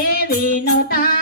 દેવી નવતા